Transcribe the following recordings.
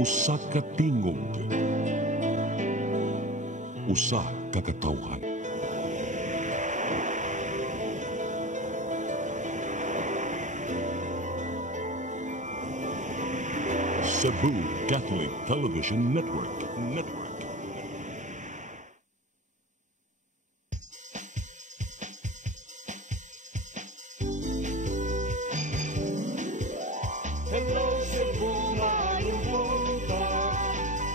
Usa ka tingog, usa ka katawhan. Cebu Catholic Television Network. Hello Cebu, maayong buntag,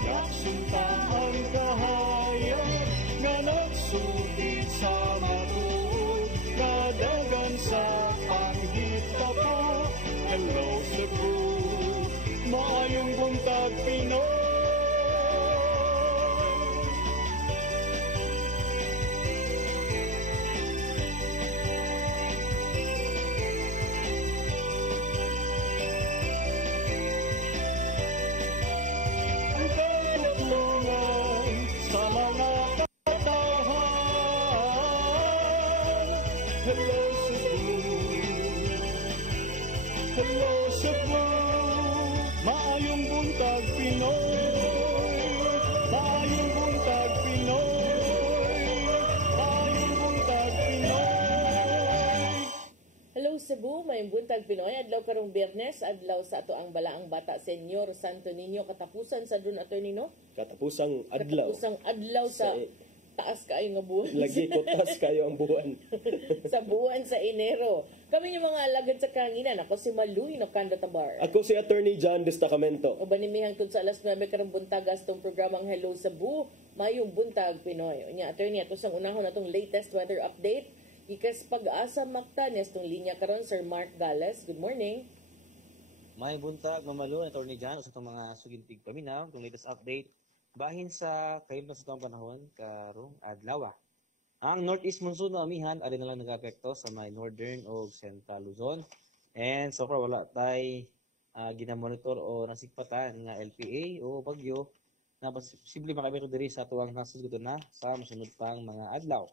yaksunta ang kahayag, nga nagsugid sa matuod, kadagan sa panghitabo. Hello Cebu, maayong buntag Pinoy. Ang katutulungan sa mga katawhan. Hello Cebu, hello Cebu, maayong buntag Pinoy, maayong buntag Pinoy, maayong buntag Pinoy. Hello Cebu, may buntag Pinoy. Adlaw karong Biyernes, adlaw sa ato ang balaang bata Senyor Santo Niño. Katapusan sa dun ato nino. Katapusang adlaw. Katapusang adlaw sa taas kayo nga buwan. Lagi potas kayo ang buwan. Sa buwan sa Enero. Kami yung mga alagad sa kanginan. Ako si Maluy no Kanda Tabar. Ako si Attorney John Destacamento. O banimihang tud sa alas 9 karong buntagas tong programang Hello Cebu, mayong buntag Pinoy. Unya attorney ato sang unahon atong latest weather update. Ikas pag-asa makta niya itong linya karon Sir Mark Gales. Good morning. May buntag, mamalo, Attorney John, sa itong mga sugintig paminaw, itong latest update, bahin sa kayon sa itong panahon, karong adlaw. Ang northeast monsoon na amihan, ari na lang nag-apekto sa may northern o central Luzon. And so far, wala tayo ginamonitor o nasigpatan nga LPA o bagyo na posible makapekto diri sa tuwang nasud na sa masunod pang mga adlaw.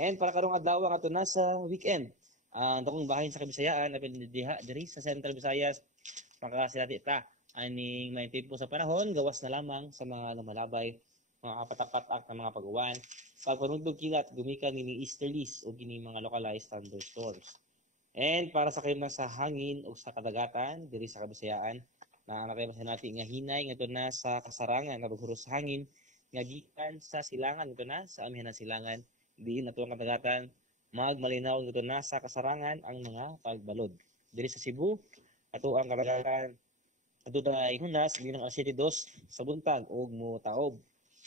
And para karong adlaw nga ito na sa weekend. Ang dakong bahin sa Kabisayaan, napin diri sa Central Visayas, makasilati ta aning may tipo sa panahon, gawas na lamang sa mga lumalabay, mga kapatak-patak na mga pag-uwan. Pagpanugdog kilat, gumikan ni easterlies o gini mga localized thunderstorms. And para sa kayo na sa hangin o sa kadagatan, diri sa Kabisayaan, na nakaibasan natin nga hinay, nga ito na sa kasarangan, naruhuros hangin, nga gikan sa silangan, ito na sa amihan ng silangan, diin na ito ang kadagatan, magmalinaw ito na sa kasarangan ang mga pagbalod. Diri sa Cebu, ato ang kadagatan, ato na ihunas, hindi ng alas 7:02 sa buntag o mutaob.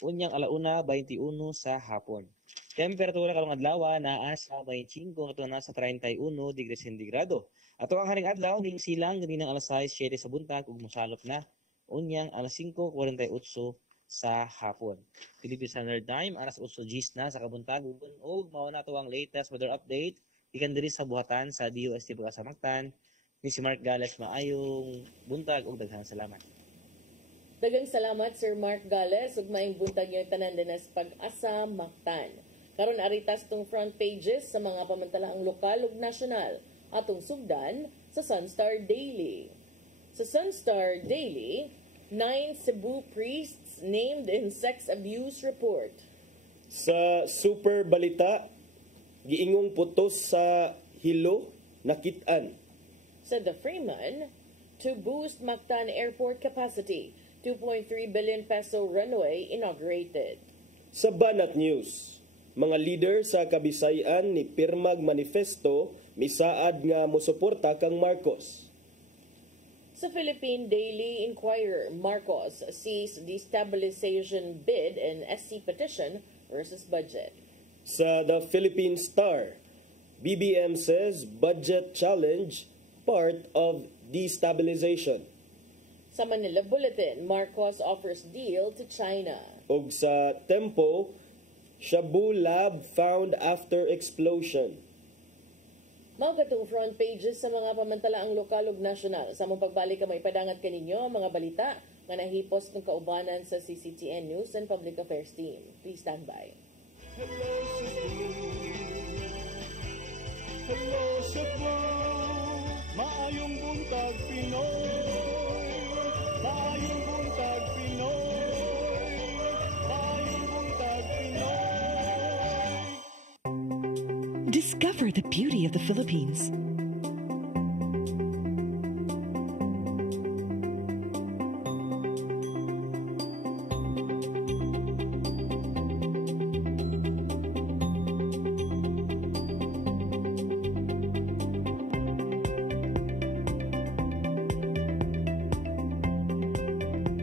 Unyang alauna, 21 sa hapon. Temperatura karong adlaw naa sa 25 ato na sa 31 degrees Centigrado. Ato ang haring adlaw ning silang gani ng alas 6:07 sa buntag ug mosalop na unyang alas 5:48 sa hapon. Philippine Standard Time alas 8:10 na sa kabuntagon ug mao na to ang latest weather update ikan diri sa buhatan sa DOST Pag-asa Mactan. Ni si Mark Gales, maayong buntag ug daghang salamat. Daghang salamat Sir Mark Gales ug maayong buntag yung tanan dinas Pag-asa Mactan. Karon aritas tong front pages sa mga pamantalaang lokal ug nasyonal atong sugdan sa Sunstar Daily. Sa Sunstar Daily, 9 Cebu priests named in sex abuse report. Sa Super Balita, giingong putos sa hilo, nakit-an. Sa The Freeman, to boost Mactan Airport capacity, 2.3 billion peso runway inaugurated. Sa Banat News, mga leader sa Kabisayan ni pirmag manifesto, misaad nga mosuporta kang Marcos. Sa Philippine Daily Inquirer, Marcos sees destabilization bid in SC petition versus budget. Sa The Philippine Star, BBM says budget challenge part of destabilization. Sa Manila Bulletin, Marcos offers deal to China. Ug sa Tempo, Shabu lab found after explosion. Mao katong front pages sa mga pamantalaang lokal ug nasyonal. Sa mong pagbalik ka maipadangat kaninyo mga balita nga nahipos ng kaubanan sa CCTN News and Public Affairs Team. Please stand by. Hello Cebu, hello Cebu, maayong buntag Pinoy, maayong buntag Discover the beauty of the Philippines.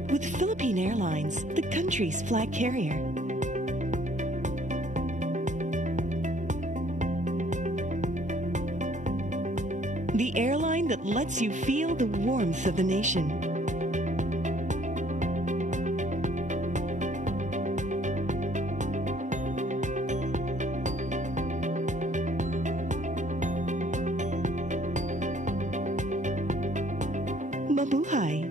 With Philippine Airlines, the country's flag carrier. The airline that lets you feel the warmth of the nation. Mabuhay!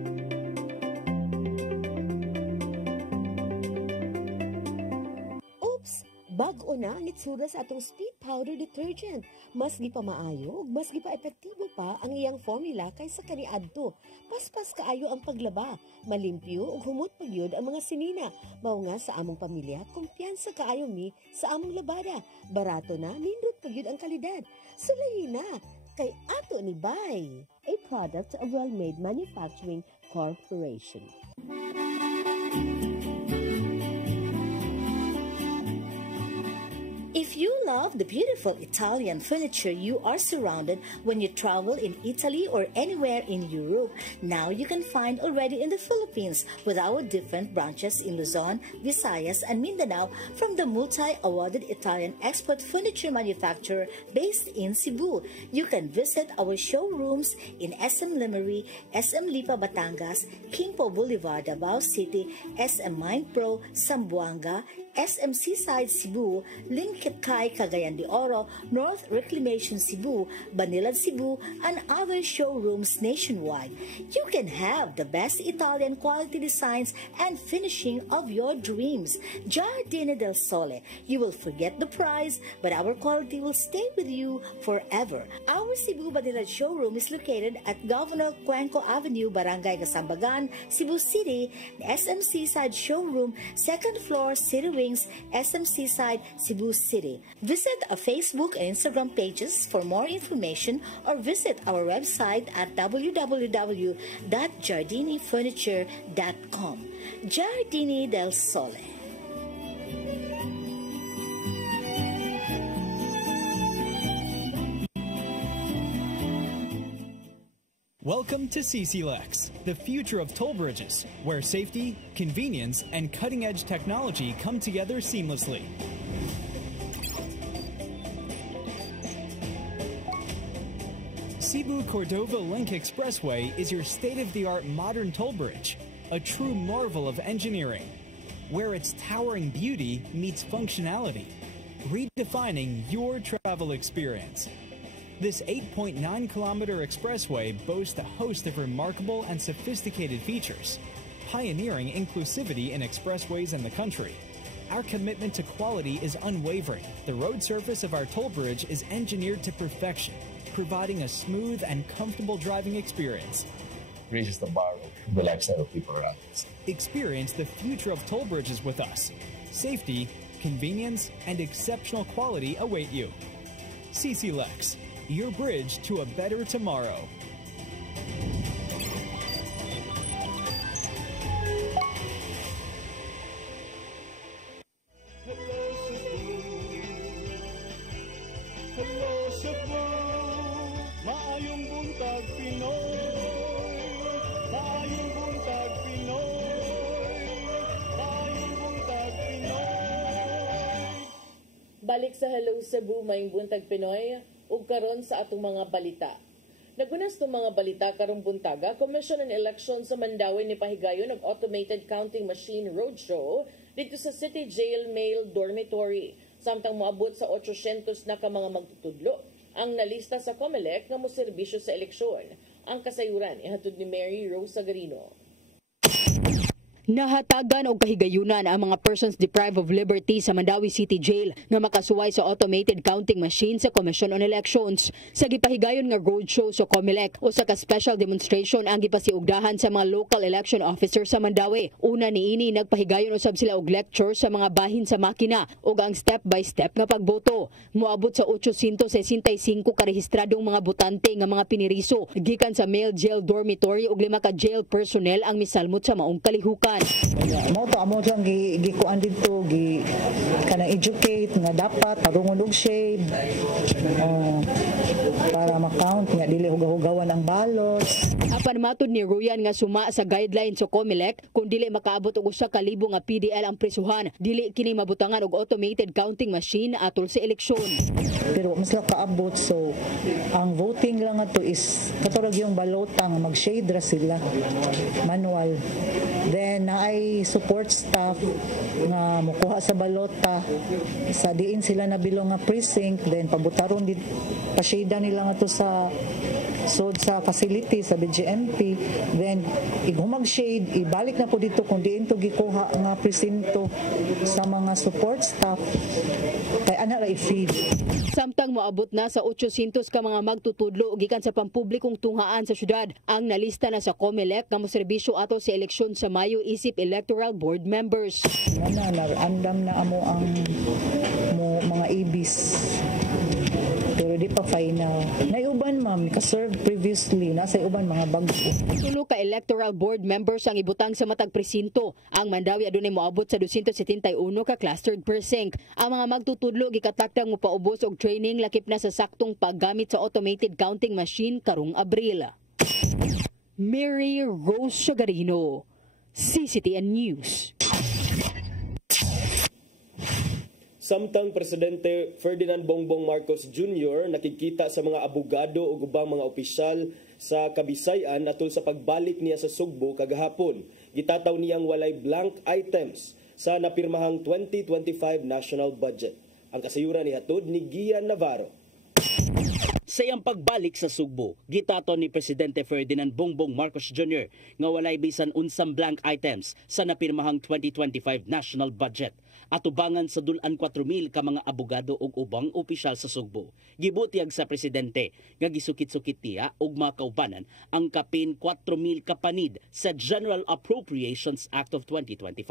Oops! Bag-o na ang itsura sa atong speed powder detergent. Mas gi pa maayo, mas gi pa epektibo pa ang iyang formula kaysa kaniadto. Paspas kaayo ang paglaba, malimpyo ug humot pagyud ang mga sinina. Mao nga sa among pamilya, kumpiyansa kaayo mi sa among labada. Barato na, nindot pagyud ang kalidad. Sulayin na kay ato ni Bay, a product of Well-Made Manufacturing Corporation. If you love the beautiful Italian furniture you are surrounded when you travel in Italy or anywhere in Europe, now you can find already in the Philippines with our different branches in Luzon, Visayas, and Mindanao from the multi-awarded Italian export furniture manufacturer based in Cebu. You can visit our showrooms in SM Lemery, SM Lipa Batangas, Kingpo Boulevard, Davao City, SM Mindpro, Zamboanga, SM Seaside Cebu, Linkitcay, Cagayan de Oro, North Reclamation Cebu, Banilad Cebu, and other showrooms nationwide. You can have the best Italian quality designs and finishing of your dreams. Giardini del Sole. You will forget the price, but our quality will stay with you forever. Our Cebu Banilad showroom is located at Governor Cuenco Avenue, Barangay Gasambagan, Cebu City. The SM Seaside showroom, second floor, City Wings, SM Seaside, Cebu City. Visit our Facebook and Instagram pages for more information or visit our website at www.giardinifurniture.com. Giardini del Sole. Welcome to CCLEX, the future of toll bridges, where safety, convenience, and cutting-edge technology come together seamlessly. Cebu-Cordova Link Expressway is your state-of-the-art modern toll bridge, a true marvel of engineering, where its towering beauty meets functionality, redefining your travel experience. This 8.9-kilometer expressway boasts a host of remarkable and sophisticated features, pioneering inclusivity in expressways in the country. Our commitment to quality is unwavering. The road surface of our toll bridge is engineered to perfection, providing a smooth and comfortable driving experience. Raises the bar of the lifestyle of people around us. Experience the future of toll bridges with us. Safety, convenience, and exceptional quality await you. CCLEX, your bridge to a better tomorrow. Hello Cebu, maayong buntag Pinoy, maayong buntag Pinoy, maayong buntag Pinoy. Balik sa Hello Cebu, maayong buntag Pinoy, ug karon sa atong mga balita. Nagunas tong mga balita karong buntaga, Commission on Elections sa Mandawi ni pahigayon og automated counting machine roadshow dito sa City Jail Male Dormitory. Samtang moabot sa 800 na ka mga magtutudlo ang nalista sa COMELEC nga moserbisyo sa eleksyon. Ang kasayuran ihatod ni Mary Rose Sagarino. Nahatagan og kahigayunan ang mga persons deprived of liberty sa Mandawi City Jail nga makasuway sa automated counting machine sa Commission on Elections. Sa gipahigayon nga roadshow sa COMELEC, usa ka special demonstration ang gipasiugdahan sa mga local election officer sa Mandawi. Una niini nagpahigayon usab sila og lecture sa mga bahin sa makina ug ang step by step nga pagboto. Moabot sa 865 ka rehistradong mga botante nga mga piniriso gikan sa male jail dormitory ug 5 ka jail personnel ang misalmot sa maong kalihukan. Mo to amo jang gikuan dito kanang educate nga dapat tarungon og shade para ma-count nga dili hugaw-hugawan ang balot. Apan matud ni Ruyan nga suma sa guidelines sa COMELEC kung dili makaabot og 1,000 nga PDL ang prisuhan, dili kini mabutangan og automated counting machine atol sa eleksyon. Pero mas la kaabot, so ang voting lang ato is katurag yung balotang mag-shade ra sila manual. Then naay support staff nga mukuha sa balota sa diin sila nabilong nga precinct, then pabutaron di pa-shade nila nga to sa sa facility sa BGMP, then igumag shade ibalik na po dito kung diin to gikuha nga presinto sa mga support staff kay ana ra i-feed. Samtang moabot na sa 800 ka mga magtutudlo gikan sa pampublikong tunghaan sa syudad ang nalista na sa COMELEC nga moserbisyo ato sa eleksyon sa Mayo isip electoral board members. Andam na amo ang mga ibis. Pero di pa final. Naiuban ma'am, ka-serve previously, nasa uban mga bago. Tulo ka electoral board members ang ibutang sa matag presinto. Ang Mandawi adunay moabot sa 271 ka clustered precinct. Ang mga magtutudlo gikataktang mo paubos og training lakip na sa saktong paggamit sa automated counting machine karong Abril. Mary Rose Sugarino, CCTN News. Samtang Presidente Ferdinand Bongbong Marcos Jr. nakikita sa mga abogado o ubang mga opisyal sa Kabisayan atol sa pagbalik niya sa Sugbo kagahapon. Gitataw niyang walay blank items sa napirmahang 2025 national budget. Ang kasayuran ni hatod ni Gian Navarro. Sa iyang pagbalik sa Sugbo, gitato ni Presidente Ferdinand Bongbong Marcos Jr. nga walay bisan unsang blank items sa napirmahang 2025 national budget. Atubangan sa dulan 4,000 ka mga abogado ug ubang opisyal sa Sugbo. Gibutiyag sa presidente nga gisukit-sukit niya og mga kaubanan ang kapin 4,000 ka panid sa General Appropriations Act of 2025.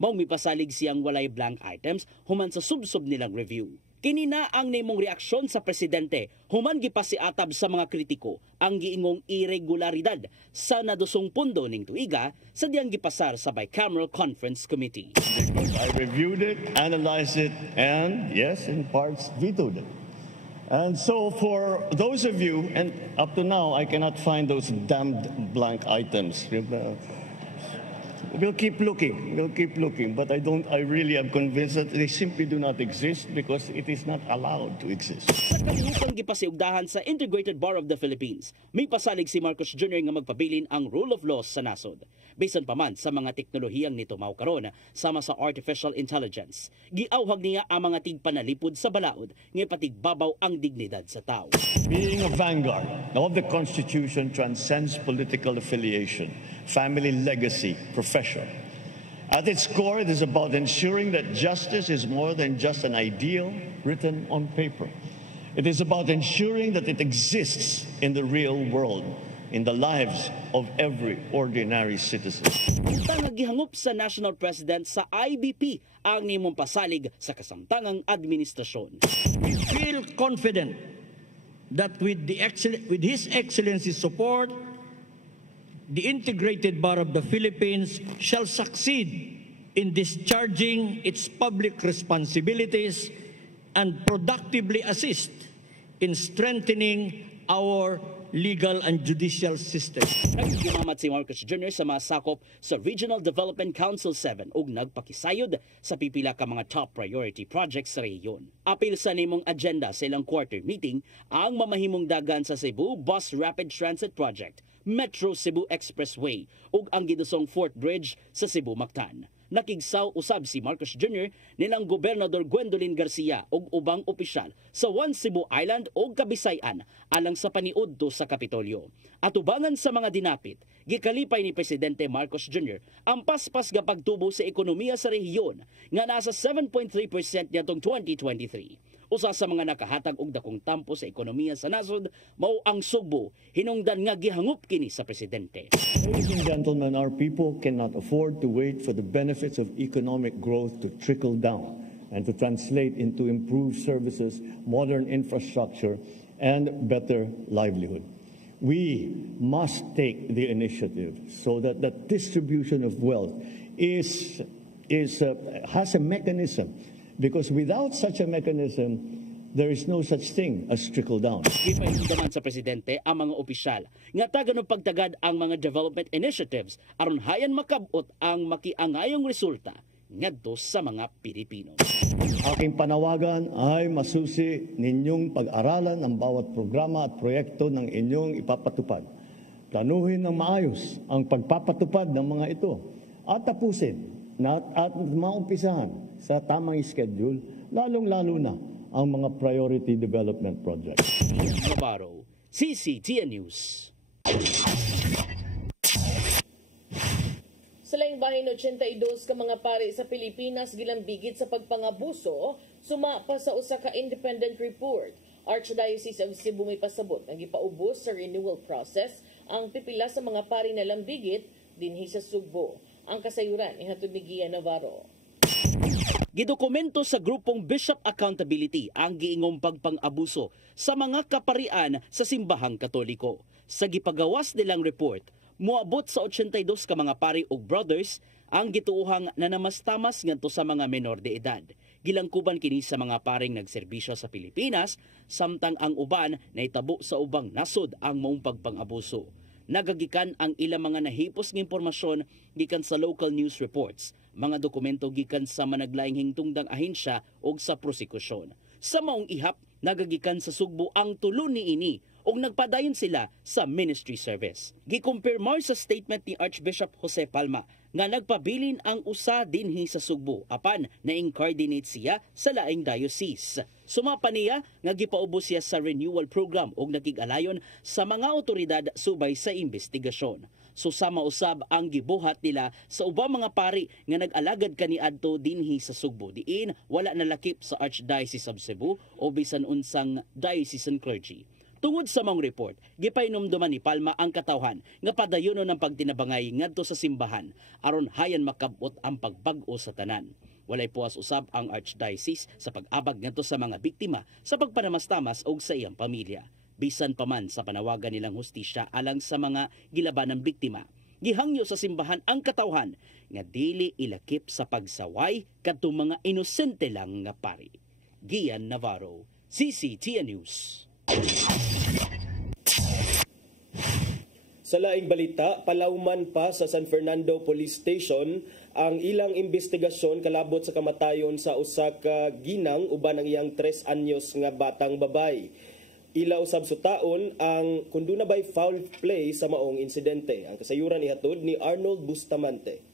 Mao mipasalig siyang walay blank items human sa subsob nilang review. Kini na ang nimong reaksyon sa presidente human gipasiatab sa mga kritiko ang giingong irregularidad sa nadusong pundo ning tuiga sa diyang gipasar sa Bicameral Conference Committee. I reviewed it, analyzed it, and yes, in parts vetoed it. And so for those of you, and up to now I cannot find those damned blank items. We'll keep looking, but I really am convinced that they simply do not exist because it is not allowed to exist. Sa kalihutang gipasiugdahan sa Integrated Bar of the Philippines, may pasalig si Marcos Jr. nga magpabilin ang rule of law sa nasod. Bisan pa man sa mga teknolohiyang nito mao karon sama sa artificial intelligence. Giawhag niya ang mga tigpanalipod sa balaod nga patigbabaw ang dignidad sa tao. Being a vanguard of the Constitution transcends political affiliation, family legacy, profession. At its core, it is about ensuring that justice is more than just an ideal written on paper. It is about ensuring that it exists in the real world, in the lives of every ordinary citizen. Gihangup sa National President sa IBP ang nimong pasalig sa kasamtangang administrasyon. We feel confident that with His Excellency's support, the Integrated Bar of the Philippines shall succeed in discharging its public responsibilities and productively assist in strengthening our legal and judicial system. Nagkimamat si Marcos Jr. sa mga sakop sa Regional Development Council 7 ug nagpakisayod sa pipila ka mga top priority projects sa rehiyon. Apil sa nimong agenda sa ilang quarter meeting ang mamahimong dagan sa Cebu Bus Rapid Transit Project, Metro Cebu Expressway ug ang gidusong Fort Bridge sa Cebu Mactan. Nakigsaw usab si Marcos Jr. nilang Gobernador Gwendolyn Garcia ug ubang opisyal sa One Cebu Island o Kabisayan alang sa paniudto sa Kapitolyo. Atubangan sa mga dinapit, gikalipay ni Presidente Marcos Jr. ang paspas nga pagtubo sa ekonomiya sa rehiyon nga nasa 7.3% nitong 2023. Usa sa mga nakahatag og dakong tampo sa ekonomiya sa nasod mao ang Sugbo, hinungdan nga gihangup kini sa presidente. Ladies and gentlemen, our people cannot afford to wait for the benefits of economic growth to trickle down and to translate into improved services, modern infrastructure, and better livelihood. We must take the initiative so that the distribution of wealth has a mechanism. Because without such a mechanism, there is no such thing as trickle down. Gipahindaman sa presidente ang mga opisyal nga taganong pagtagad ang mga development initiatives aron hayan makabot ang makiangayong resulta ngadto sa mga Pilipino. Aking panawagan ay masusi ninyong pag-aralan ang bawat programa at proyekto ng inyong ipapatupad. Planuhin ng maayos ang pagpapatupad ng mga ito at tapusin at maumpisahan sa tamang schedule, lalong-lalo na ang mga priority development projects. Navarro, CCTN News. Sa laing bahin 82 ka mga pari sa Pilipinas gilambigit sa pagpangabuso, suma pa sa usa ka independent report. Archdiocese of Cebu may pasabot ang gipaubos sa renewal process ang pipila sa mga pari na lambigit dinhi sa Sugbo. Ang kasayuran ihatod ni Gian Navarro. Gidokumento sa grupong Bishop Accountability ang giingong pagpang-abuso sa mga kaparian sa simbahang Katoliko. Sa gipagawas nilang report, moabot sa 82 ka mga pari ug brothers ang gituuhang nanamastamas ngadto sa mga menor de edad. Gilangkuban kini sa mga paring nagserbisyo sa Pilipinas, samtang ang uban nahitabo sa ubang nasod ang maong pagpang-abuso. Nagagikan ang ilang mga nahipos ng impormasyon gikan sa local news reports, mga dokumento gikan sa managlaing hingtungdang ahensya o sa prosekusyon. Sa maong ihap, nagagikan sa Sugbo ang tulo niini o nagpadayon sila sa ministry service. Gikumpirmar sa statement ni Archbishop Jose Palma nga nagpabilin ang usa dinhi sa Sugbo apan na-incoordinate siya sa laing diocese. Sumapa niya nga gipaubos siya sa renewal program ug nakig-alayon sa mga otoridad subay sa investigasyon. Susama usab ang gibuhat nila sa ubang mga pari nga nag-alagad kaniadto dinhi sa Sugbo diin wala nalakip sa Archdiocese of Cebu o bisan unsang diocesan clergy. Tungod sa mong report, gipainomduman ni Palma ang katawhan nga padayonon ng pagtinabangay ngadto sa simbahan aron hayan makabot ang pagbag-o sa tanan. Walay puas usab ang Archdiocese sa pag-abag ngadto sa mga biktima sa pagpanamastamas og sa iyang pamilya. Bisan pa man sa panawagan nilang hustisya alang sa mga gilaban ng biktima, gihangyo sa simbahan ang katawhan nga dili ilakip sa pagsaway kadtong mga inosente lang nga pari. Gian Navarro, CCTN News. Sa laing balita, palawman pa sa San Fernando Police Station ang ilang investigasyon kalabot sa kamatayon sa usa ka ginang uban ang iyang 3 anyos nga batang babay. Ila usab sutaon ang kundo na bay foul play sa maong insidente. Ang kasayuran ihatod ni Arnold Bustamante.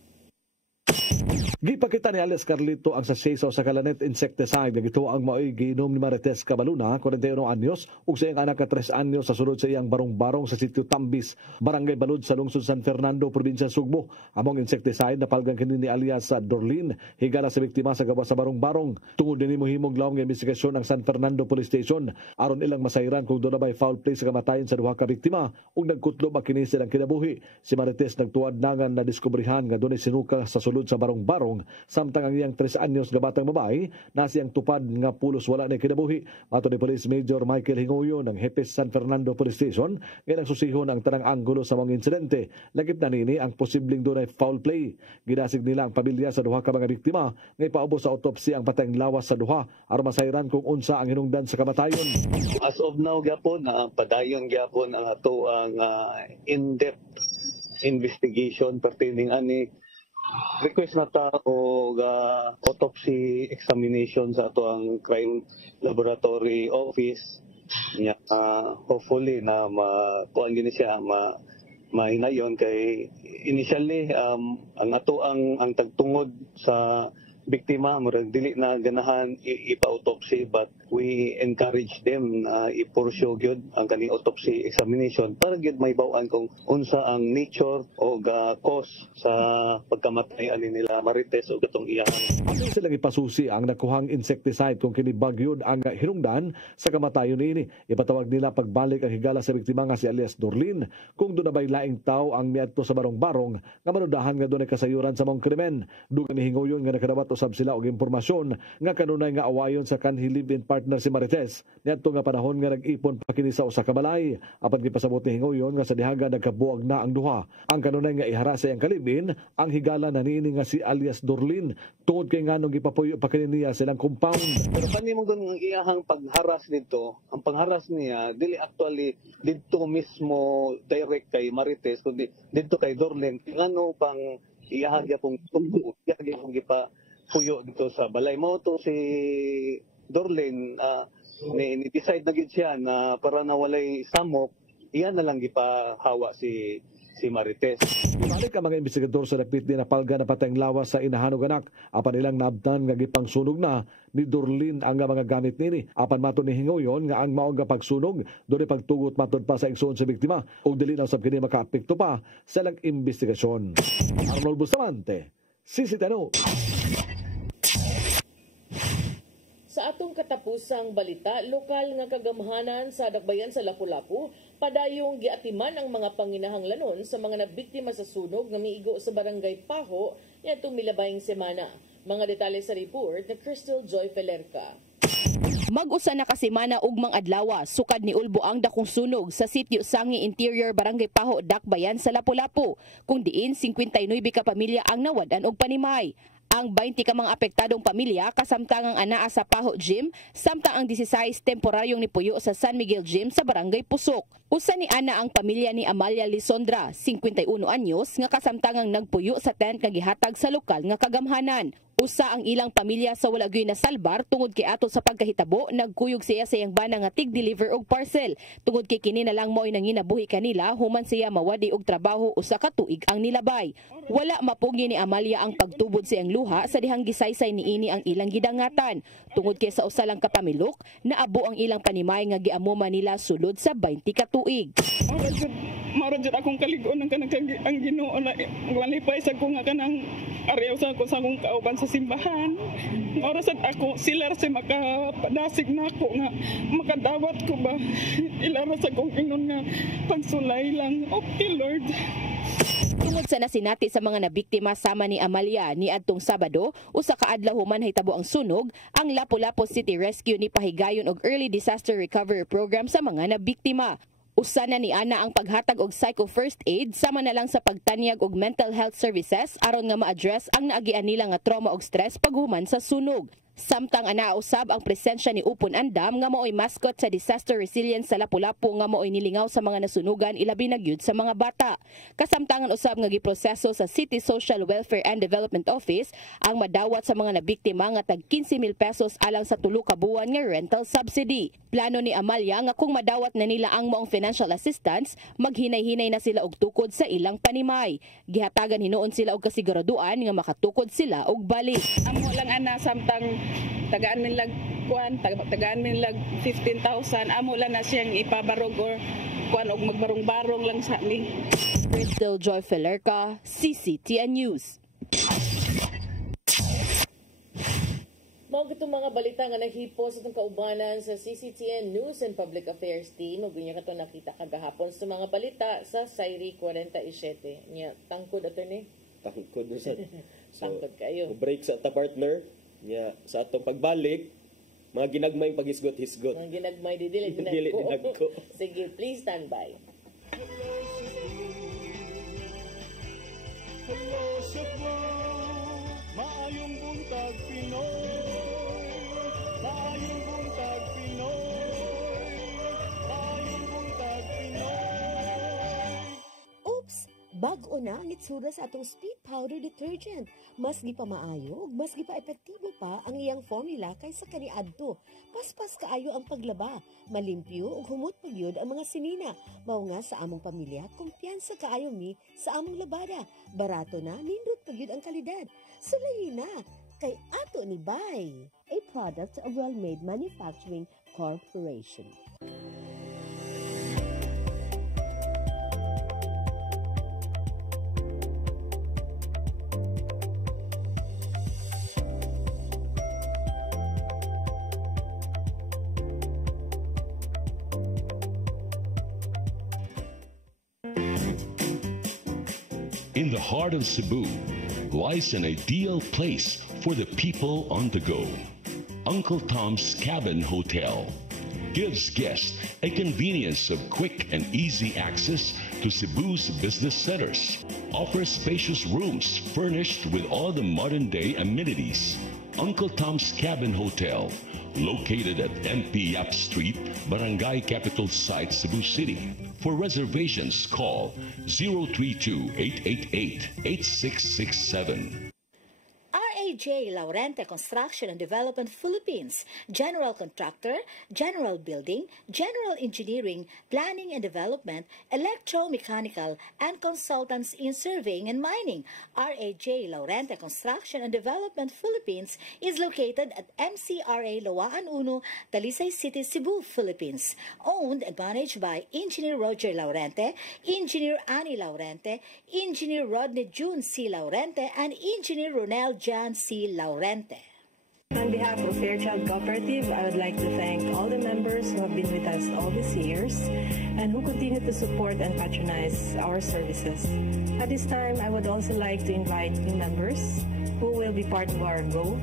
Gipakita ni Alice Carlito ang sasaysaw sa Kalanet insecticide nga gituo ang maoy giinom ni Marites Cabaluna, 41 anyos, ug sa iyang anak ka 3 anyos sa sulod sa iyang barong-barong sa sitio Tambis, Barangay Balud sa lungsod San Fernando, probinsya Sugbo. Among insecticide napalgan kini ni alias sa Dorlin, higala sa biktima sa gawas sa barong-barong. Tungod dinhi mohimong lawom nga investigasyon ang San Fernando Police Station aron ilang masayran kung doon na bay foul play sa kamatayon sa duha ka biktima ug nagkutlo ba kini silang kinabuhi. Si Marites nagtuad nangan na diskubrihan nga dunay sinuka sa sulod sa barong-barong, samtang ang iyang 3 anyos nga batang babae na siyang tupad nga pulos wala na kinabuhi. Mato ni Police Major Michael Hingoyo ng Hepes San Fernando Police Station nga nagsusihon ang tanang anggulo sa mga insidente. Lagip na nini ang posibleng dunay foul play. Ginasig nila ang pamilya sa duha ka mga biktima nga ipaubos sa autopsy ang patayng lawas sa duha aron masayran kung unsa ang hinungdan sa kamatayon. As of now gyapon padayon gyapon ang ato ang in-depth investigation pertaining ani request na ta og autopsy examination sa ato ang crime laboratory office niya. Hopefully na kuan gini siya mahinayon kay initially ang ato ang tagtungod sa biktima murag dili na ganahan ipa-autopsy, but we encourage them na i-pursue gyud ang kaning autopsy examination para gyud may baw-an kung unsa ang nature o cause sa pagkamatay ani nila Marites o katong iyahan. Ato sila ipasusi ang nakuhang insecticide kung kini bagyod ang hinungdan sa kamatayon niini. Ipatawag nila pagbalik ang higala sa biktima nga si alias Dorlin kung doon na bay laing tao ang miadto sa barong-barong nga manudahan nga doon ay kasayuran sa mong krimen. Dugang nihinguyon nga nakadawat usab sila og impormasyon nga kanunay nga awayon sa kanhi live-in partner si Marites. Niadto nga panahon nga nag-ipon pa kini sa usa ka balay. Apan gipasabot ni hinguyon nga sa dihaga nagkabuag na ang duha. Ang kanunay nga iharasa ang kalibin ang higala na niini nga si alias Dorlin tungod kay nganong gipapuyo pa kini niya silang compound. Pero kanimo gun ang iyahang pagharas dito, ang pagharas niya dili actually dito mismo direct kay Marites kundi dito kay Dorlin. Ngano pang iyahang gyapong tumbo, iyahang gipa puyo dito sa balay mo to si Dorlin ni-decide na gid siya na para nawalay samok iyan na lang gipahawa si Marites. Balik ang mga investigador sa dapit din na palga na patayng lawas sa inahanog anak. Apan ilang naabdan nga gipangsunog na ni Dorlin ang mga gamit nini. Apan mato ni hinguyon nga ang maong nga pagsunog doon pagtugot matod pa sa igsoon sa biktima ug dili na sab kini makaapekto pa sa lang investigasyon. Arnold Bustamante, CCTV. Sa atong katapusang balita, lokal nga kagamhanan sa dakbayan sa Lapu-Lapu, padayong giatiman ang mga panginahanglanon sa mga nabiktima sa sunog nga miigo sa barangay Paho nitong milabayng semana. Mga detalye sa report na Crystal Joy Felerca. Mag-usa na kasimana ugmang adlaw sukad ni ulbo ang dakong sunog sa sitio Sangi Interior Barangay Paho, Dakbayan sa Lapu-Lapu, kung diin 59 ka pamilya ang nawadan og panimay. Ang 20 ka mga apektadong pamilya kasamtangang anaa sa Paho Gym, samtang ang 16 temporaryong nipuyo sa San Miguel Gym sa Barangay Pusok. Usa ni ana ang pamilya ni Amalia Lisondra, 51 anyos, nga kasamtangang nagpuyo sa tent nga gihatag sa lokal nga kagamhanan. Usa ang ilang pamilya sa wala gyud nasalbar tungod kay ato sa pagkahitabo nagkuyog siya sa iyang bana nga tig-deliver og parcel. Tungod kay kini na lang mo'y nanginabuhi kanila human siya mawadi og trabaho usa ka tuig ang nilabay. Wala mapugi ni Amalia ang pagtubod sa iyang luha sa dihang gisaysay niini ang ilang gidangatan. Tungod kay sa usa lang ka pamilok, naabo ang ilang panimay nga giamuma nila sulod sa 20 ka tuig. Mara jud akong kaligon ang kanang ang Ginoo na walipay sa ko nga kanang ariyaw sa ko sa akong kauban sa simbahan. Mara sad ako sila sa makapadasig nako nga makadawat ko ba ilara sa kong ingon nga pagsulay lang. Okay Lord. Tungod sa nasinati sa mga nabiktima sama ni Amalia ni adtong Sabado, usa ka adlaw human hitabo ang sunog, ang Lapu-Lapu City Rescue ni pahigayon og early disaster recovery program sa mga nabiktima. Usa na ni ana ang paghatag og psycho first aid sama na lang sa pagtanyag og mental health services aron nga ma-address ang naagian nila nga trauma og stress paghuman sa sunog. Samtang anausab ang presensya ni Upon Andam nga mao'y mascot sa disaster resilience sa Lapu-Lapu nga mao'y nilingaw sa mga nasunugan ilabi na gyud sa mga bata. Kasamtangan usab nga giproseso sa City Social Welfare and Development Office ang madawat sa mga nabiktima nga tag 15,000 pesos alang sa 3 ka buwan nga rental subsidy. Plano ni Amalia nga kung madawat na nila ang maong financial assistance, maghinay-hinay na sila og tukod sa ilang panimay. Gihatagan hinuon sila og kasiguraduan nga makatukod sila og balik. Amo lang ana samtang tagaan nila kuan tagaan nila 15,000 amo lang na siyang ipabarog or kuan og magbarong-barong lang sa ni. Crystal Joy Felerca, CCTN News. Mao gitong mga balita nga nahipo sa itong kaubanan sa CCTN News and Public Affairs Team. Magbinya ka ito nakita kagahapon sa mga balita sa Sairi 47. Nya, tangkod attorney? Tangkod na sa. So, tangkod kayo. Break sa ta partner. Nya, sa atong pagbalik, mga ginagmay pag-hisgot-hisgot. Mga ginagmay, dili dinagko. Sige, please stand by. Hello Cebu, maayong buntag Pinoy, maayong buntag Pinoy, maayong buntag Pinoy. Oops! Bag-o na ang itsura sa atong speed powder detergent. Mas gi pa maayo, mas gi pa epektibo pa ang iyang formula kaysa kaniadto. Paspas kaayo ang paglaba, malimpyo ug humot pagyud ang mga sinina. Mao nga sa among pamilya, kumpiyansa kaayo mi sa among labada. Barato na, nindot pagyud ang kalidad. Sulayin na kay ato ni Bay, a product of Well-Made Manufacturing Corporation. In the heart of Cebu lies an ideal place for the people on the go. Uncle Tom's Cabin Hotel gives guests a convenience of quick and easy access to Cebu's business centers. Offers spacious rooms furnished with all the modern-day amenities. Uncle Tom's Cabin Hotel, located at MP Yap Street, Barangay Capital Site, Cebu City. For reservations, call 032-888-8667. RAJ Laurente Construction and Development Philippines, General Contractor, General Building, General Engineering, Planning and Development, Electromechanical, and Consultants in Surveying and Mining. RAJ Laurente Construction and Development Philippines is located at MCRA Lawaan Uno, Talisay City, Cebu, Philippines. Owned and managed by Engineer Roger Laurente, Engineer Annie Laurente, Engineer Rodney June C. Laurente, and Engineer Ronel Jan C. Laurente. On behalf of Fairchild Cooperative, I would like to thank all the members who have been with us all these years and who continue to support and patronize our services. At this time, I would also like to invite new members who will be part of our growth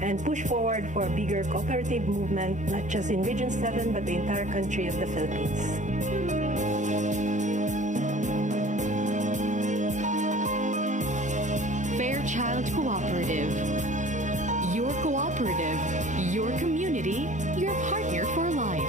and push forward for a bigger cooperative movement, not just in Region 7, but the entire country of the Philippines. Fairchild Cooperative. Your cooperative, your community, your partner for life.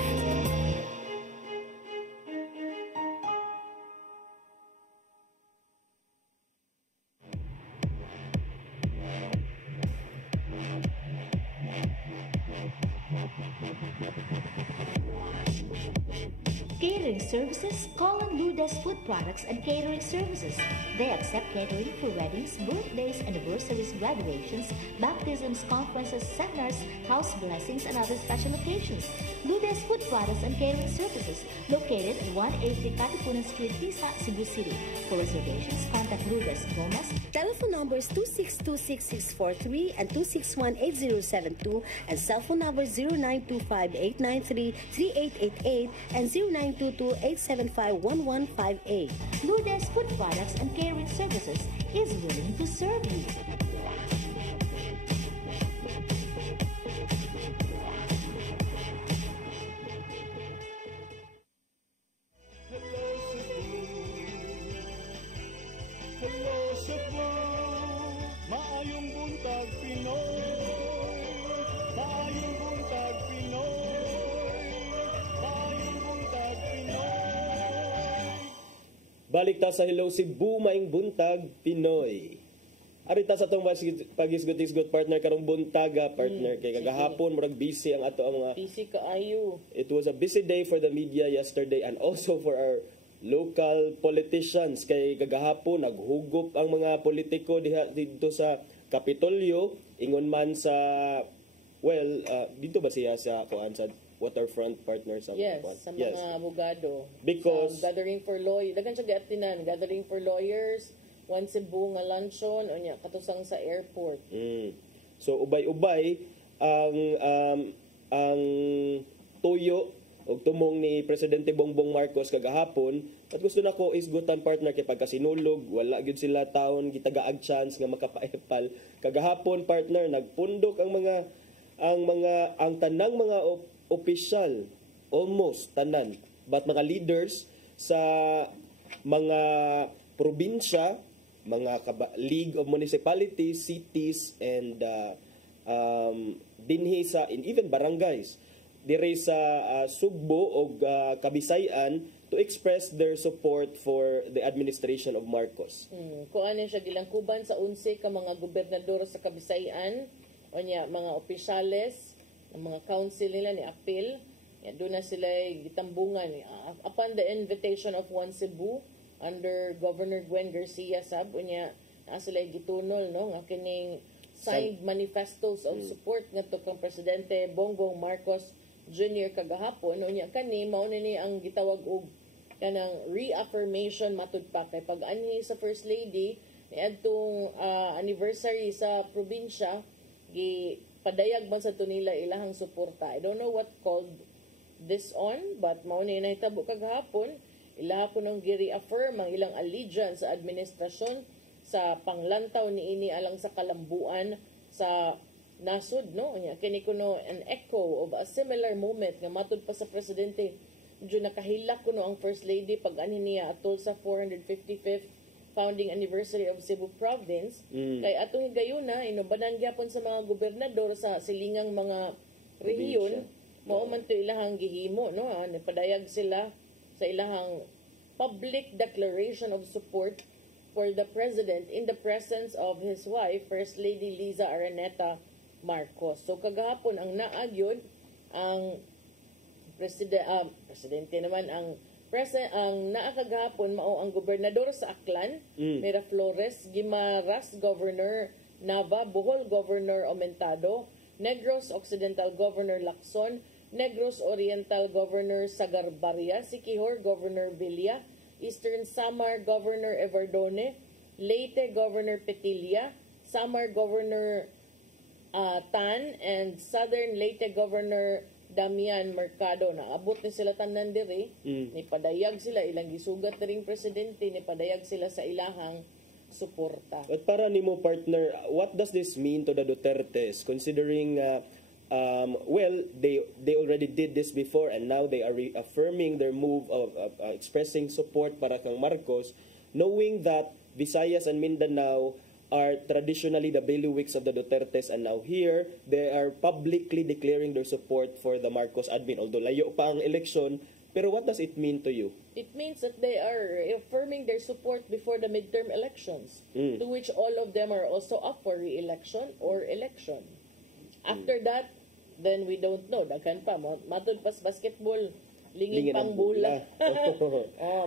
Catering services, call on Lourdes Food Products and Catering Services. They accept catering for weddings, birthdays, anniversaries, graduations, baptisms, conferences, seminars, house blessings, and other special occasions. Lourdes Food Products and Catering Services, located at 180 Katipunan Street, Tisa, Cebu City. For reservations, contact Lourdes Gomez. Telephone numbers 2626643 and 2618072 and cell phone number 0925-893-3888 and 0922-875-1158. Lourdes Food Products and Catering Services is willing to serve you. Hello Cebu, maayong buntag Pinoy, maayong buntag Pinoy, maayong buntag Pinoy. Balik ta sa Hello Cebu, maing buntag Pinoy. Arita sa atong pagisgot-isgot partner karong buntaga partner kay kagahapon murag busy ang ato ang mga busy kaayo. It was a busy day for the media yesterday and also for our local politicians kay kagahapon naghugop ang mga politiko dito sa Kapitolyo ingon man sa dito ba siya sa kuan sa waterfront partner sa yes, sa mga abogado. Because sa gathering for lawyers, daghan siya giatinan, gathering for lawyers, one Cebu nga luncheon unya katusang sa airport. So ubay-ubay ang tuyo og tumong ni Presidente Bongbong Marcos kagahapon at gusto nako isgutan partner kay pagkasinulog wala gyud sila taon gitagaag chance nga makapaepal kagahapon partner nagpundok ang tanang mga opisyal almost tanan but mga leaders sa mga probinsya mga League of Municipalities, cities and dinhi sa in even barangays dire sa Sugbo o Kabisayan to express their support for the administration of Marcos. Kuan siya gilangkuban sa 11 ka mga gobernador sa Kabisayan o niya mga opisyales, ng mga council nila ni apil. Doon na sila gitambungan upon the invitation of One Cebu under Governor Gwen Garcia sab unya na sila gitunol no nga kining signed manifestos of support ngadto kang presidente Bongbong Marcos Jr. kagahapon unya kani mao ni ang gitawag og kanang reaffirmation matud pa kay pag-anhi sa First Lady ni adtong anniversary sa probinsya gi padayag man sa tunila ilahang suporta. I don't know what called this on, but mao ni nahitabo kagahapon ila po nang gi-reaffirm ang ilang allegiance sa administrasyon sa panglantaw ni ini alang sa kalambuan sa nasud no nya kini kuno an echo of a similar moment nga matud pa sa presidente medyo nakahilak kuno ang First Lady pag-anhi niya atol sa 455th founding anniversary of Cebu Province kay atong higayuna inubanan gyapon sa mga gobernador sa silingang mga rehiyon mao man to ilahang gihimo no nipadayag sila sa ilahang public declaration of support for the president in the presence of his wife First Lady Liza Araneta Marcos. So kagahapon ang naagyon ang presidente naman ang naakagahapon mao ang gobernador sa Aklan, Miraflores, Guimaras Governor Nava, Bohol Governor Aumentado, Negros Occidental Governor Lacson, Negros Oriental Governor Sagarbarria, Siquijor Governor Villa, Eastern Samar Governor Everdone, Leyte Governor Petilla, Samar Governor Tan, and Southern Leyte Governor Damian Mercado. Naabot ni sila tanan diri, nipadayag sila ilang gisugat na ring presidente, nipadayag sila sa ilahang suporta. At para nimo partner, what does this mean to the Dutertes considering they already did this before and now they are reaffirming their move of expressing support para kang Marcos, knowing that Visayas and Mindanao are traditionally the bailiwicks of the Dutertes, and now here they are publicly declaring their support for the Marcos admin, although layo pa ang election. Pero what does it mean to you? It means that they are affirming their support before the midterm elections, to which all of them are also up for re-election or election. After that, then we don't know. Daghan pa. Matod pas basketball, lingin pang bula.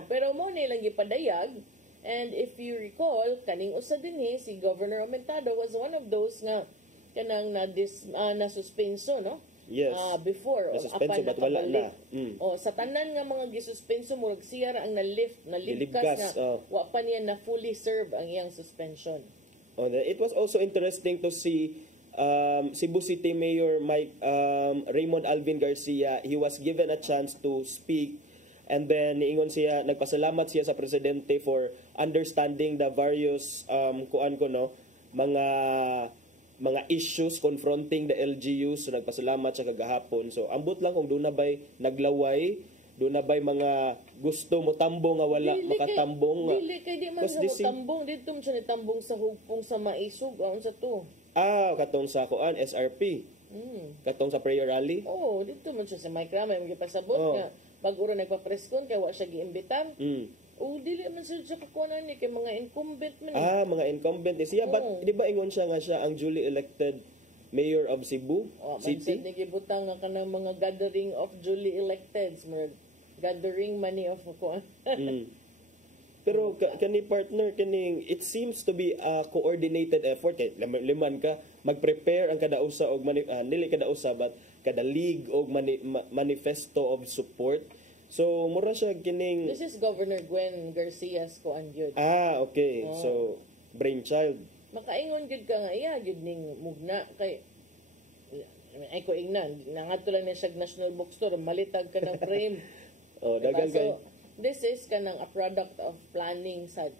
Pero mo nilang ipadayag. And if you recall, kaning usa dinhi si Governor Aumentado was one of those nga kanang na-suspenso, no? Yes. Before. Na-suspenso, but wala na. Sa tanan nga mga gisuspenso, murag siya ang nalibkas nga wa pa niya na fully serve ang iyang suspension. It was also interesting to see Cebu City Mayor Raymond Alvin Garcia. He was given a chance to speak, and then niingon siya, nagpasalamat siya sa presidente for understanding the various mga issues confronting the LGUs. So nagpasalamat siya kagahapon. So ambot lang kung doon na ba'y naglaway, doon na ba'y mga gusto mo tambong nga wala makatambong. Dili kay di man sa tambong dito man siya tambong sa hugpong sa maisog aun sa to. Katong sa SRP. Katong sa prayer rally. Dito man siya sa Mike Rama yung gipasabot nga pag-uro nagpa-preskon kaya wa siya giimbitan. Dili man siya kakuanan ni kay mga incumbent man. Mga incumbent siya. But di ba ingon siya nga siya ang duly elected mayor of Cebu City? Mansan nagibutang nga kanang mga gathering of duly electeds, gathering money of kuan. Pero kani partner kaning it seems to be a coordinated effort kay liman ka mag-prepare ang kada usa og dili kada usa but kada league og manifesto of support. So mura siya kining This is Governor Gwen Garcia's kuan gyud. Okay. So brainchild. Makaingon gyud ka nga iya gyud ning mugna kay ay ko ingnan nangadto lang ni siya National Bookstore malitag ka ng frame. Dagan kay this is kanang a product of planning sa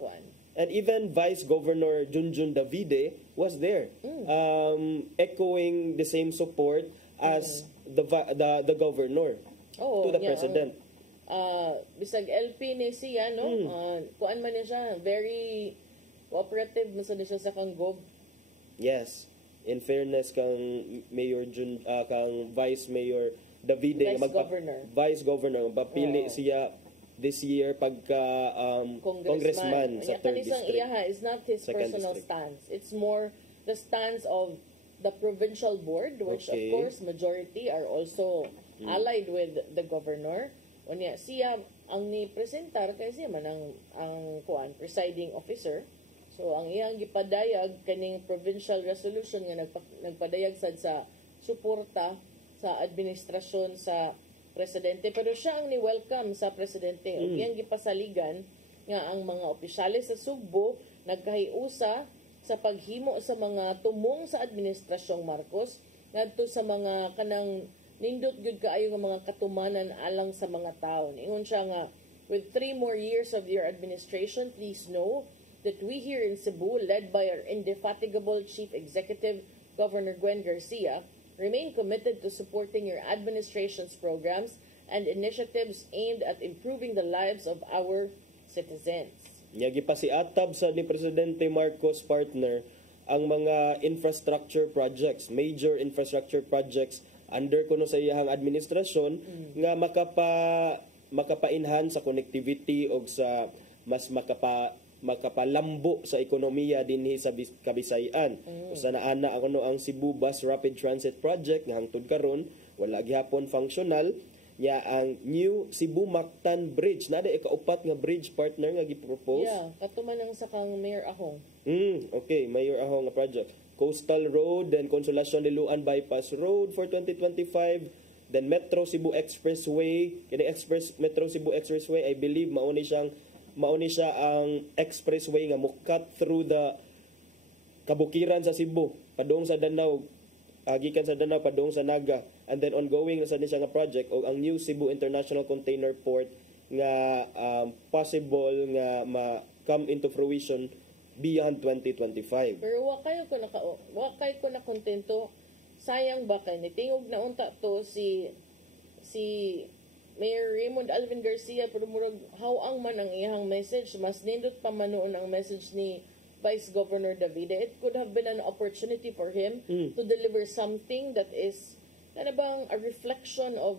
kuan. And even Vice Governor Junjun Davide was there, echoing the same support as the governor to the president. Bisag LP ni siya, no? Kuan man niya siya, very cooperative man siya sa Kangob. Yes. in fairness kang Mayor kang Vice Mayor Davide Vice Governor mapili siya this year pagka congressman sa 3rd district. Iyaha is not his personal stance. It's more the stance of the provincial board, which of course majority are also allied with the governor. Unya siya ang ni presentar kay siya man ang presiding officer. So ang iyang gipadayag kaning provincial resolution nga nagpadayag sad sa suporta sa administrasyon sa presidente, pero siya ang ni-welcome sa presidente. Ug iyang gipasaligan nga ang mga opisyales sa Sugbo nagkahiusa sa paghimo sa mga tumong sa administrasyong Marcos ngadto sa mga kanang nindot gyud kaayo nga mga katumanan alang sa mga tawo. Ingon siya nga, with 3 more years of your administration, please know that we here in Cebu, led by our indefatigable Chief Executive Governor Gwen Garcia, remain committed to supporting your administration's programs and initiatives aimed at improving the lives of our citizens. Gipasiatab sa ni Presidente Marcos partner ang mga infrastructure projects, major infrastructure projects under kuno sa iyang administrasyon nga makapa-enhance sa connectivity o sa mas makapalambo sa ekonomiya dinhi sa Kabisayan. Usa na ana ang Cebu Bus Rapid Transit Project nga hangtod karon wala gihapon functional nya ang new Cebu Mactan Bridge na ikaupat nga bridge partner nga gipropose. Katuman ang sa kang Mayor Ahong. Okay, Mayor Ahong nga project. Coastal Road, then Consolacion Liloan Bypass Road for 2025, then Metro Cebu Expressway, Metro Cebu Expressway, I believe mauni siya ang expressway nga mukat through the kabukiran sa Cebu, padung sa Danau, gikan sa Danau padung sa Naga, and then ongoing na sa siya nga project o ang new Cebu International Container Port nga possible nga ma-come into fruition beyond 2025. Pero wa kayo ko na kontento. Sayang ba kay nitingog na unta to si Mayor Raymond Alvin Garcia, pero murag hawang man ang iyang message, mas nindot pa man noon ang message ni Vice Governor Davide. It could have been an opportunity for him to deliver something that is bang a reflection of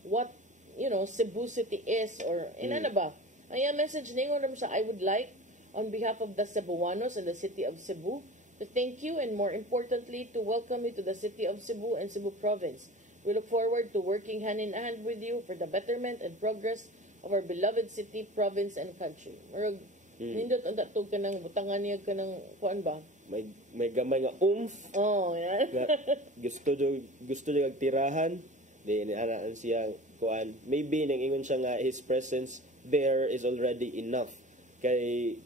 what Cebu City is, or ba ang iyang message ningon ram sa I would like on behalf of the Cebuanos and the city of Cebu to thank you, and more importantly to welcome you to the city of Cebu and Cebu province. We look forward to working hand in hand with you for the betterment and progress of our beloved city, province, and country. Marag, nindot ang tatog ka ng butangan niya ka ng kuan ba? May gamay nga oomph. Yan. gusto niya agtirahan. Di inanaan siya kuan. Maybe nang ingon siya nga his presence there is already enough. Kay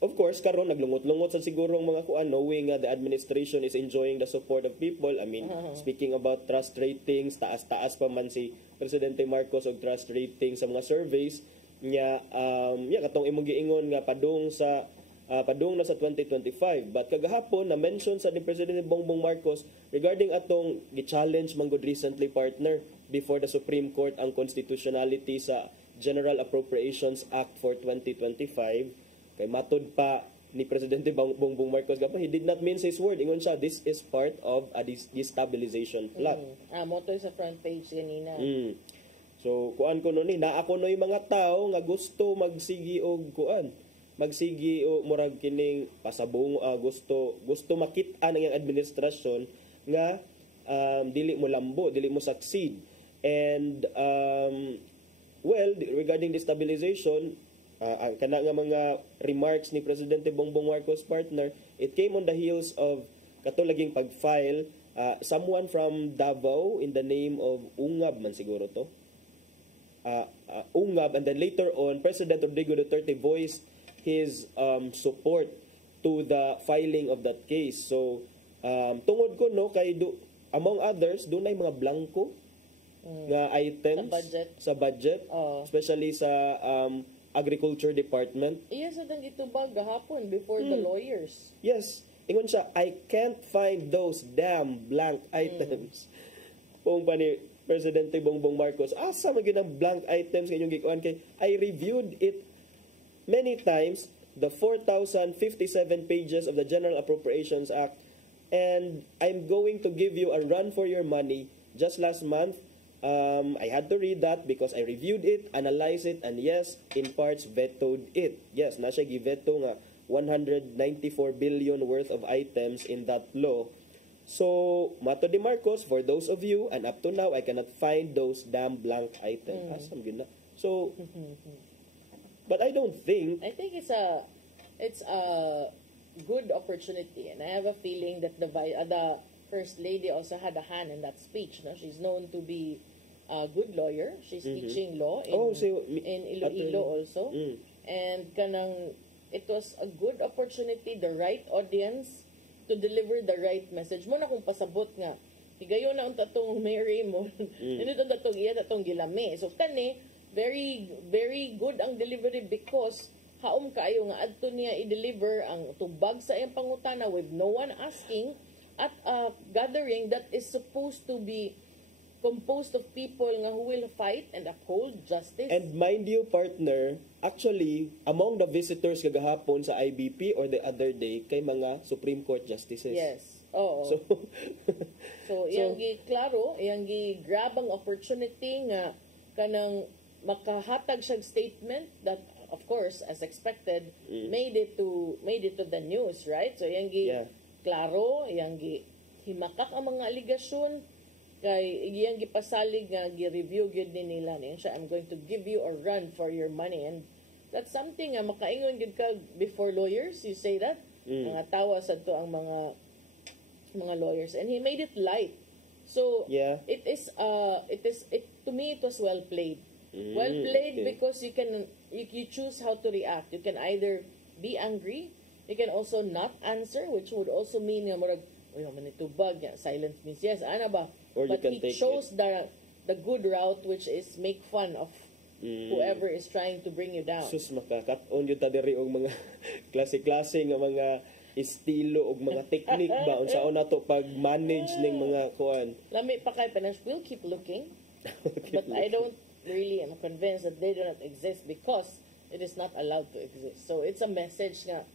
of course karon naglungot-lungot sa siguro ang mga kuan, knowing the administration is enjoying the support of people. I mean, speaking about trust ratings, taas-taas pa man si Presidente Marcos og trust rating sa mga surveys nya katong imong giingon nga padung na sa 2025. But kagahapon na mention sa ni President Bongbong Marcos regarding atong gi-challenge manggod recently partner before the Supreme Court ang constitutionality sa General Appropriations Act for 2025. Kay matod pa ni Presidente Bongbong Marcos he did not mince his word. Ingon siya, this is part of a destabilization plot. Moto sa front page ganina. So kuan ko ni naa ko noy mga tao nga gusto magsigi og kuan, magsigi o murag kining pasabong gusto makit-an ang administrasyon nga dili mo lambo, dili mo succeed. And regarding destabilization, kana nga mga remarks ni Presidente Bongbong Marcos partner, it came on the heels of katulaging pag-file someone from Davao in the name of Ungab man siguro to. Ungab, and then later on President Rodrigo Duterte voiced his support to the filing of that case. So tungod ko kay among others dunay mga blanco nga items sa budget, especially sa Agriculture Department. Yes, atang itubag gahapon before the lawyers. Yes. Ingon siya, I can't find those damn blank items. Kung pa ni Presidente Bongbong Marcos, asa man ang blank items ngayong gikuan kay I reviewed it many times. the 4,057 pages of the General Appropriations Act, and I'm going to give you a run for your money. Just last month, I had to read that because I reviewed it, analyzed it, and yes, in parts vetoed it. Yes, na siya giveto nga 194 billion worth of items in that law. So, Mato de Marcos, for those of you, and up to now, I cannot find those damn blank items. Asam yun na. So, but I don't think... I think it's a good opportunity, and I have a feeling that the First Lady also had a hand in that speech. No? She's known to be a good lawyer. She's teaching law in Iloilo also. And it was a good opportunity, the right audience, to deliver the right message. Mo na kung pasabot nga, higayon na ang tatong Mary mo, hindi itong tatong iya, tatong gilami. So, very, very good ang delivery because haom kaayo nga adto niya i-deliver ang tubag sa iyang pangutana with no one asking at a gathering that is supposed to be composed of people nga who will fight and uphold justice. And mind you, partner, actually, among the visitors kagahapon sa IBP or the other day, kay mga Supreme Court justices. Yes. Oo. So iyang klaro, iyang grab ang opportunity nga kanang makahatag siyang statement that, of course, as expected, made it to the news, right? So iyang klaro, iyang himakak ang mga aligasyon, kay iyang gipasalig nga gi-review gyud ni nila niya siya, I'm going to give you a run for your money, and that's something nga makaingon gyud ka before lawyers, you say that mga tawa sad to ang mga lawyers, and he made it light. So to me it was well played. Well played because you choose how to react. You can either be angry, you can also not answer, which would also mean nga murag manitubag, silence means yes, ana ba? But he chose the good route, which is make fun of whoever is trying to bring you down. Sus, makakat-on yun tadiri og mga klase-klase nga mga estilo og mga technique ba unsaon nato pag manage ning mga kuan. Lami pa kay Panash, we'll keep looking. But I don't really am convinced that they do not exist because it is not allowed to exist. So it's a message nga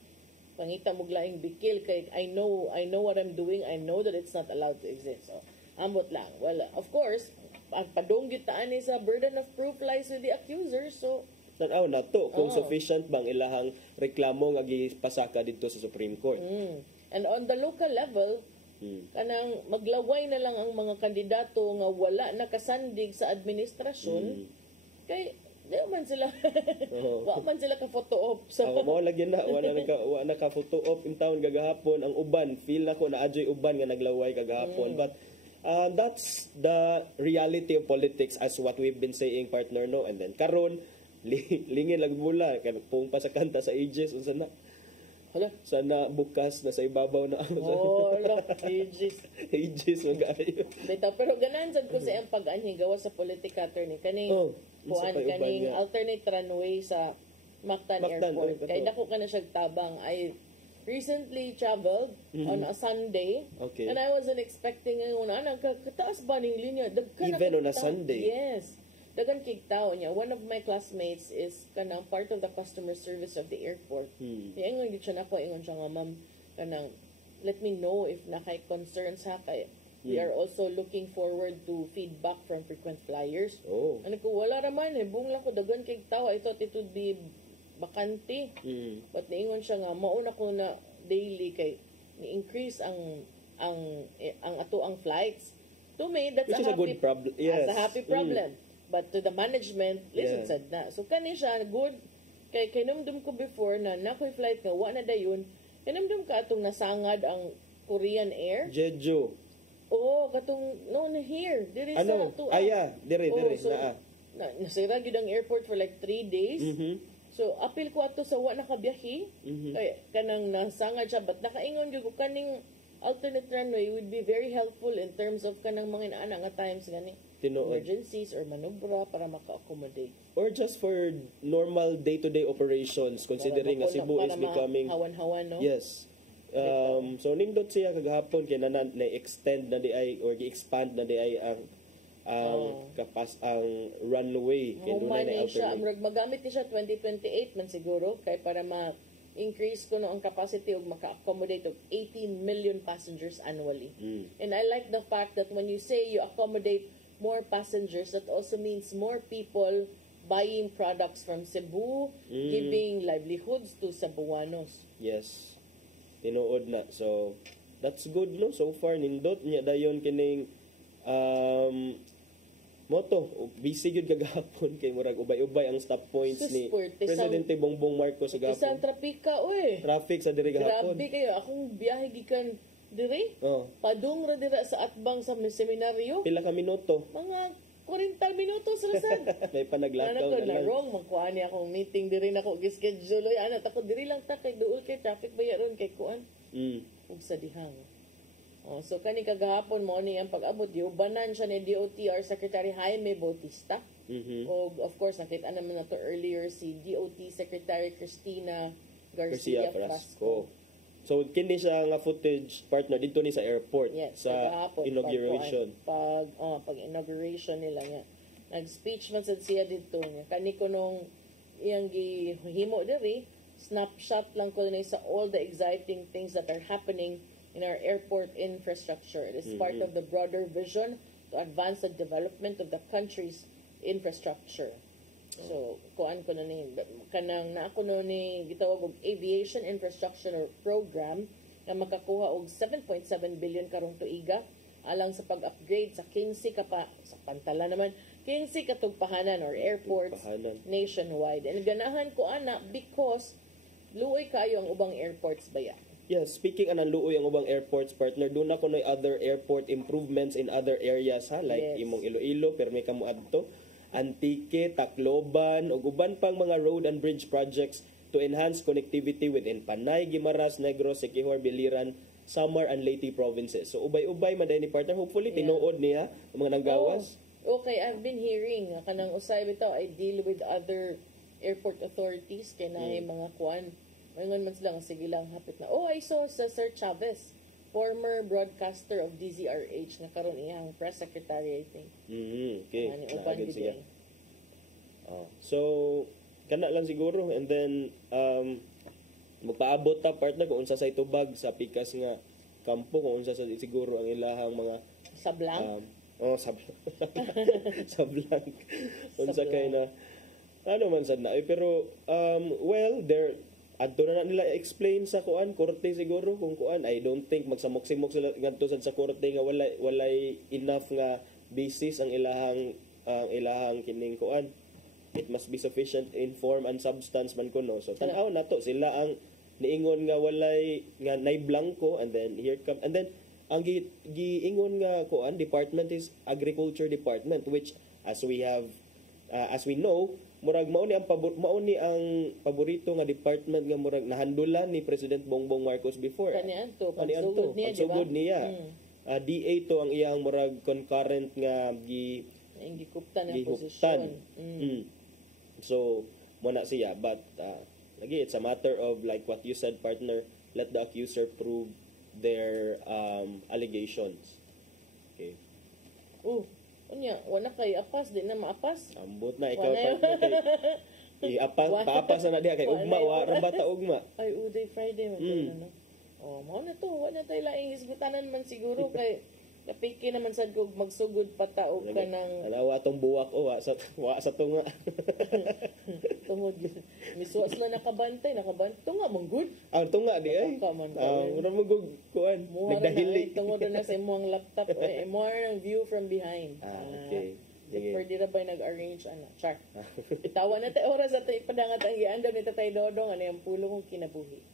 pangita mo laing bikil kay I know what I'm doing. I know that it's not allowed to exist. So ambot lang. Well, of course, ang padonggit taan ni sa burden of proof lies with the accuser. So tanaw na to kung sufficient bang ilahang reklamo nga gipasaka dito sa Supreme Court. And on the local level, kanang maglaway na lang ang mga kandidato nga wala nakasandig sa administrasyon kay di man sila wa man sila ka photo op so mao lagi na wala naka photo op in town gagahapon ang uban feel nako na adjoy uban nga naglaway kagahapon but that's the reality of politics as what we've been saying, partner, no? And then karon lingin lang mula kung pa sa kanta sa ages unsa na sana bukas na sa ibabaw na ages magayo. Pero ganan sad ko sa iyang pag-anhi gawa sa politika, attorney kaning kaning alternate runway sa Mactan Airport. Kay dako ka na siya tabang. I recently traveled on a Sunday and I wasn't expecting ngayon kataas ba ning linya even on a Sunday. Yes. Dagan kigtao niya. One of my classmates is kanang part of the customer service of the airport. Ingon gid siya nako, ingon siya nga, ma'am, kanang let me know if nakay concerns ha kay we are also looking forward to feedback from frequent flyers. Ano ko wala ra man bung lang ko dagan kigtao. I thought it would be bakante. But niingon siya nga mauna ko na daily kay ni-increase ang ato ang flights. To me that's a good problem. Yes. That's a happy problem. But to the management, listen sad na. So kani siya good kay kinumdum ko before na nakoy flight nga wa na dayon. Kinumdum ka atong nasangad ang Korean Air. Jeju. Katong no na here. Diri ano? sa Dire so, nasira gyud ang airport for like 3 days. So apil ko ato sa wa nakabiyahe. Kay kanang nasangad siya but nakaingon gyud ko kaning alternate runway would be very helpful in terms of kanang mga inaana nga times gani. Emergencies or manubra para maka-accommodate. Or just for normal day-to-day operations considering nga Cebu is becoming hawan-hawan, no? Yes. So nindot siya kagahapon kay na-extend na di ay or gi-expand na di ay ang runway kay dunay na alternate. Magamit ni siya 2028 man siguro kay para increase ko no ang capacity og maka-accommodate og 18 million passengers annually. And I like the fact that when you say you accommodate more passengers, that also means more people buying products from Cebu, giving livelihoods to Cebuanos. Yes. Tinuod na. So, that's good, no? So far, nindot niya dayon kining moto. Busy yun kagahapon kay murag ubay-ubay ang stop points ni Presidente Bongbong Marcos sa gahapon. Isang trapika, uy. Traffic sa diri gahapon. Grabe kayo. Akong biyahe gikan diri. Padung ra dira sa atbang sa seminaryo. Pila ka minuto? Mga 40 minutos rasad. May panaglakaw na wrong magkuan niya akong meeting diri na ko gi-schedule oy ana tako diri lang ta kay duol kay traffic baya ron kay kuan. Ug sa dihang. So kani kagahapon mo ni ang pag-abot giubanan siya ni DOTR Secretary Jaime Bautista. Og of course nakita naman nato earlier si DOT Secretary Cristina Garcia Frasco. So kini siya nga footage partner dito ni sa airport sa inauguration. Pag inauguration nila nga. Nag-speech man sad siya dito nga. Kani ko nung iyang gihimo diri, snapshot lang ko ni sa all the exciting things that are happening in our airport infrastructure. It is part of the broader vision to advance the development of the country's infrastructure. So, kuan ko na ni kanang na ako no ni gitawag og Aviation Infrastructure Program nga makakuha og 7.7 billion karong tuiga alang sa pag-upgrade sa 15 sa pantala naman 15 katugpahanan or airports nationwide. And ganahan ko ana because luoy kayo ang ubang airports baya. Yes, speaking anang luoy ang ubang airports partner, doon ako noy other airport improvements in other areas ha, like imong Iloilo, pero may kamo adto Antique, Tacloban, ug uban pang mga road and bridge projects to enhance connectivity within Panay, Guimaras, Negros, Siquijor, Biliran, Samar, and Leyte provinces. So ubay-ubay man ni partner, hopefully tinuod niya ang mga nanggawas. Okay, I've been hearing kanang usay bitaw I deal with other airport authorities kay naay mga kuan. Ngayon man sila sige lang hapit na. I saw sa Sir Chavez, former broadcaster of DZRH nga karon iyang press secretary I think. Okay. So kana lang siguro and then magpaabot ta partner kung unsa sa itubag sa pikas nga kampo kung unsa sa siguro ang ilahang mga sablang. Sablang. Sablang. Unsa kay na ano man sad na pero well there adto na nila explain sa kuan korte siguro kung kuan I don't think magsamok-simok sila ngadto sa korte nga walay enough nga basis ang ilahang kining kuan. It must be sufficient in form and substance man kuno. So tan-aw nato sila ang niingon nga walay nga nay blanco and then here come and then ang giingon nga kuan department is Agriculture Department which as we know murag mao ni ang paborito nga department nga murag nahandulan ni President Bongbong Marcos before. Pagsugod niya. DA to ang iyang murag concurrent nga gikuptan ang posisyon. So mo na siya but lagi it's a matter of like what you said partner, let the accuser prove their allegations. Okay. Unya, wala kay apas, di na maapas. Ambot na ikaw partner kay paapas na diha kay ugma wa ra bata ugma. Ay uday Friday man no. Mao na to, wala tay laing isgutanan man siguro kay napiki naman sad kog magsugod pataog ka ng alawa tong buwak wa sa tunga. Tungod miswa sila nakabantay tunga mong good. Ang tunga di ay. Ura mo gug kuan. Nagdahili. Tungod na sa imong laptop more ng view from behind. Okay. Pwede na ba nag-arrange char. Itawa na tayo oras at ipadangat ang giandam ni Tatay Dodong ano yung pulong kong kinabuhi.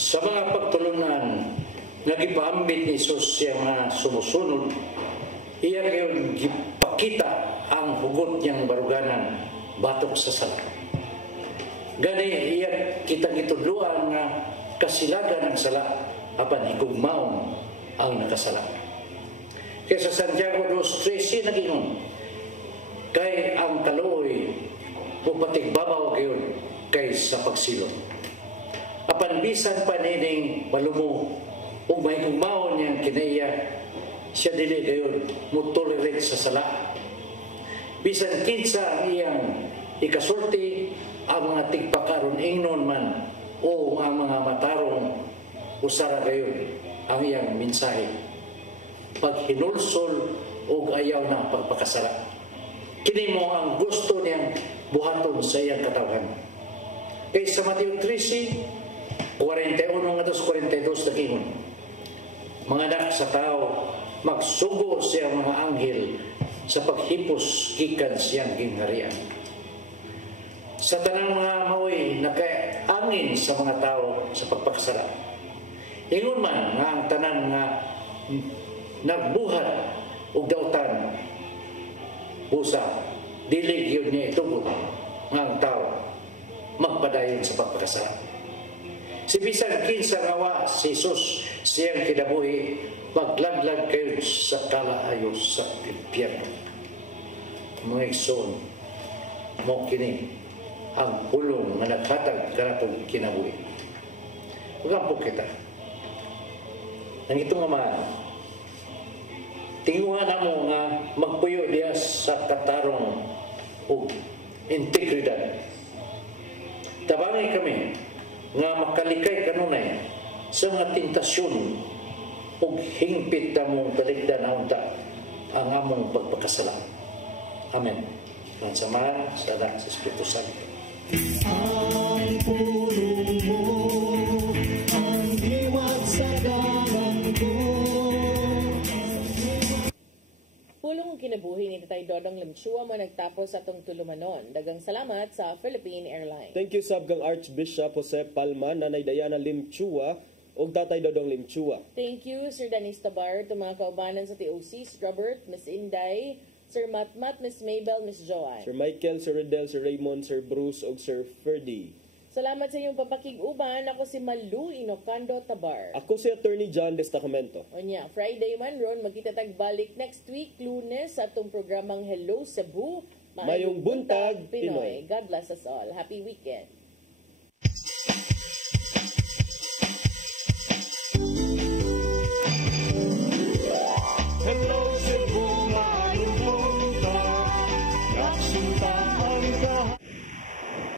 Sa mga pagtulunan nga gipahambit ni Jesus siya mga sumusunod, iya kayo gipakita ang hugot niyang baruganan batok sa sala. Gani iya kita gitudluan nga kasilagan ang sala apan higugmaon ang nakasala. Kaya sa Santiago 2:13 nagingon, kay ang kaluoy o patigbabaw gayon kay sa pagsilot. Apan bisan pa nining malumo o may humaon niyang kinaya, siya dili gayon mo tolerate sa sala. Bisan kinsa ang iyang ikasulti, ang mga tigpakaron ingnon man o ang mga matarong usara gayon ang iyang mensahe. Paghinulsol o ayaw na pagpakasala. Kini mo ang gusto niyang buhaton sa iyang katawan. Kay sa Mateo 13, 41-42 nagingon, mga anak sa tao, magsugo siya mga anghel sa paghipos gikan siyang gingharian. Sa tanang mga maoy nakaangin sa mga tao sa pagpakasala. Ingon man nga ang tanan nga nagbuhat og dautan busa dili gyud niya itugo nga ang tao magpadayon sa pagpakasala. Si bisan kinsa nga wa si Jesus siyang kinabuhi maglaglag kayo sa kalaayo sa impyerno. Mga igsoon mo kini ang pulong nga naghatag kanatong kinabuhi. Ugampo kita nang itong amahan, tinguhan na mo nga magpuyo diya sa katarong o integridad. Tabangi kami nga makalikay kanunay sa mga tentasyon o hingpit na mong taligdan na unta ang among pagpakasala. Amen. Ang samahan sa anak sa Espiritu Santo. Ang pulong mo, ang diwat sa dalan ko. Pulong kinabuhi ni Tatay Dodong Limchua mo nagtapos sa atong tulumanon. Dagang salamat sa Philippine Airlines. Thank you sab kang Archbishop Jose Palma, Nanay Diana Limchua ug Tatay Dodong Limchua. Thank you Sir Danis Tabar, to mga kaubanan sa TOC, Sir Robert, Miss Inday, Sir Matmat, Miss Mabel, Miss Joanne. Sir Michael, Sir Redel, Sir Raymond, Sir Bruce ug Sir Ferdy. Salamat sa inyong papakig-uban. Ako si Malu Inocando Tabar. Ako si Attorney John Destacamento. Onya, Friday man ron, magkitatag balik next week, Lunes, sa atong programang Hello Cebu. Mayong buntag, Pinoy. God bless us all. Happy weekend.